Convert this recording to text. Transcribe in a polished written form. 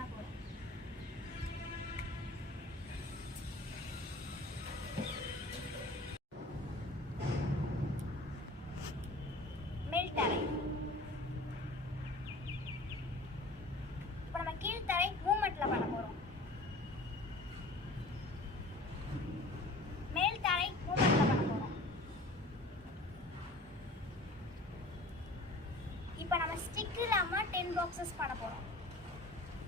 பண்ண போகிறோம். மேல்தரை. இப்போ நம்ம கீழ்த்தரை மூமெண்ட்ல பண்ண போகிறோம். மேல்தரை மூமெண்ட்ல பண்ண போகிறோம். இப்போ நம்ம ஸ்டிக் இல்லாமல் 10 பாக்ஸஸ் பண்ண போகிறோம்.